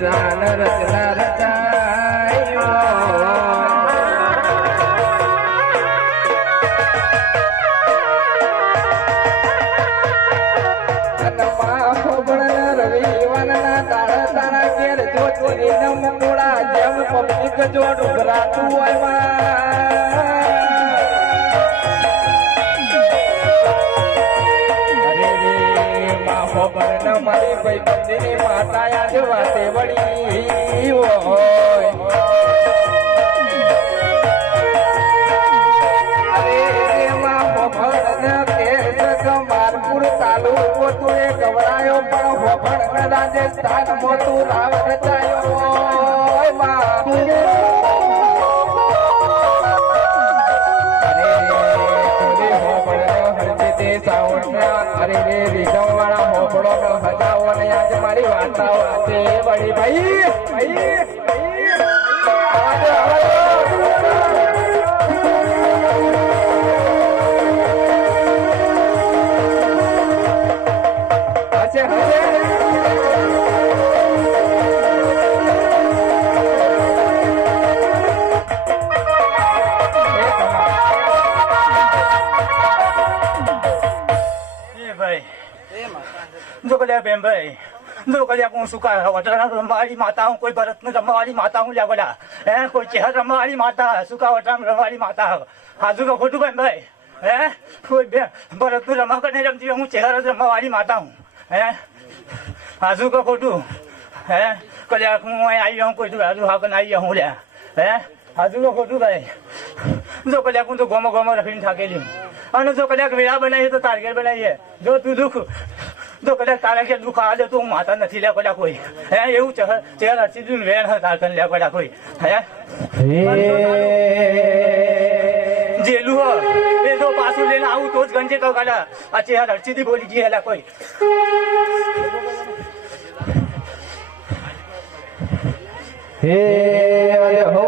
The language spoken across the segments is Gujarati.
રાન રચના રચાયો પબ્લિક જોડ ઉભરાતું હોય મારી ભાઈ બંદીની માતા યાદ વાતે વળી હોય મારપુર તાલુકો તું એ ગવરાયો પણ હોભણ રાજસ્થાન માં તું રાવ રચાયો અરે રે રીઝમ વાળા હોબળો નો હજાવો ને આજે મારી વાર્તાઓ આતે વળી ભાઈ બેન ભાઈ જો કલ્યા હું શું વટરા રમવાળી માતા હું કોઈ ભરત ને રમવાળી માતા હું લ્યા બધા હે કોઈ ચેહર રમવાળી માતા સુકા વટરા રમવાળી માતા હાજુ તો ખોટું બેન ભાઈ હે કોઈ બે ભરત નું રમા કરીને રમતી હું ચેહર જ રમવાળી માતા હું હે હાજુ કો ખોટું હે કલ્યા હું આવી હું કોઈ હાજુ હાકન આવી હું લ્યા હે હાજુ કો ખોટું ભાઈ જો કલ્યા હું તો ગોમો ગોમો રખીને થાકેલી અને જો કલ્યાક વેળા બનાવીએ તો ટાર્ગેટ બનાવીએ જો તું દુઃખ તો કદાચ તારા કે દુઃખ આવે તો હું માતા નથી લે કદાચ કોઈ હે એવું ચહેરા સીધું વેણ તારકન લે કદાચ કોઈ હે જેલું હો એ તો પાછું લઈને આવું તો જ ગંજે તો કદાચ આ ચહેરા સીધી બોલી ગઈ હેલા કોઈ હે અરે હો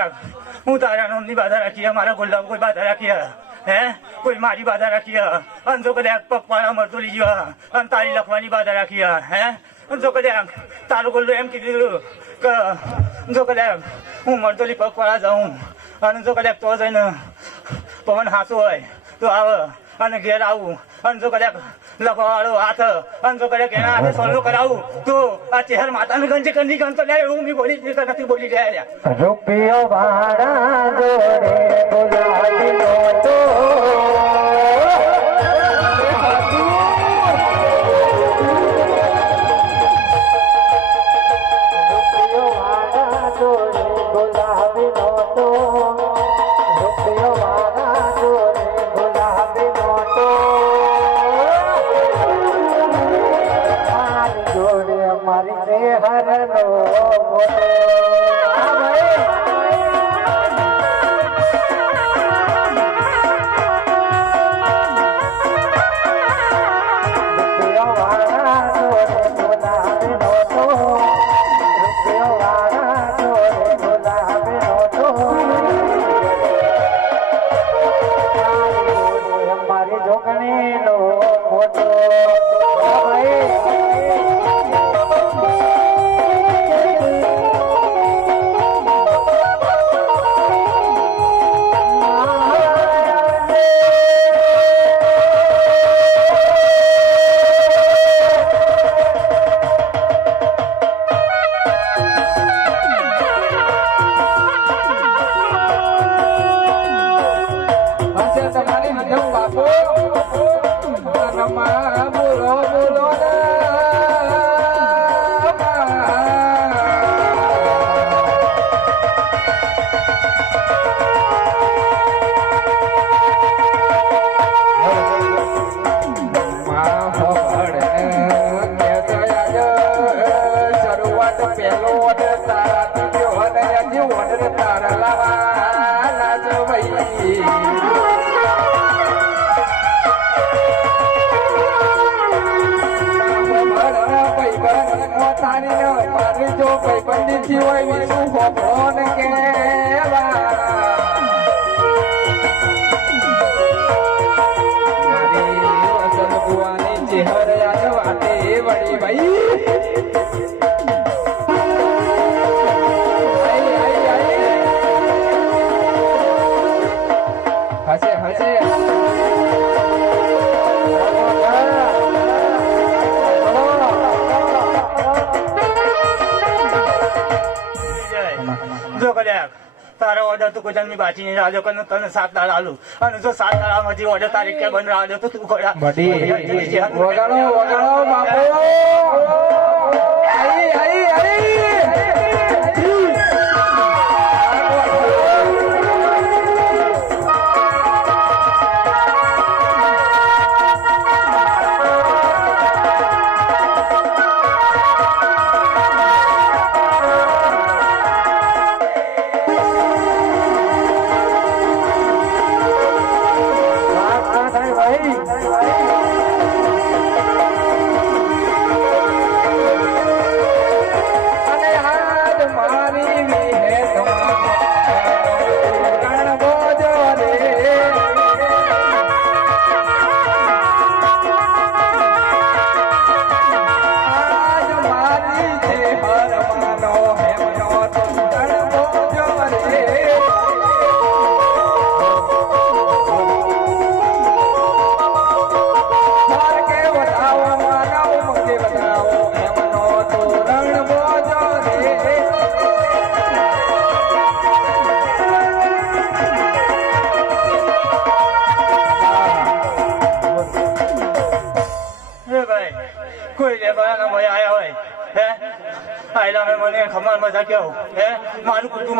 યાદ હું તારા નામની બાધા રાખી મારા ગોલ્લા કોઈ બાધા રાખી હે કોઈ મારી બાધા રાખી અને જો કદાચ પપ્પાના મરતો લીધી અને તારી લખવાની બાધા રાખી હે અને જો કદાચ તારું ગોલ્લો એમ કીધું કે જો કદાચ હું મરતોલી પગપાળા જાઉં અને જો કદાચ તો જઈને પવન હાથો હોય તો આવે અને ઘેર આવું અને જો કદાચ લખવાવાળો હાથ અને જો કદાચ એના હાથે સોનું કરાવું તો આ ચહેર માતાને ગંજ કંદી ગંતો લે એવું મેં બોલી નથી બોલી રહ્યા રૂપિયો ભાડા જોડે ગુલાબી નોટો તારો ઓર્ડર તું કોઈ બાજી નહીં રાજો તને 7 દાડા આલું અને જો 7 દાડામાંથી ઓર્ડર તારીખ કે બંધ રાજો તો તું વગાડો બાપુ મને ખબર મજા કેવું હે મારું કુટુંબ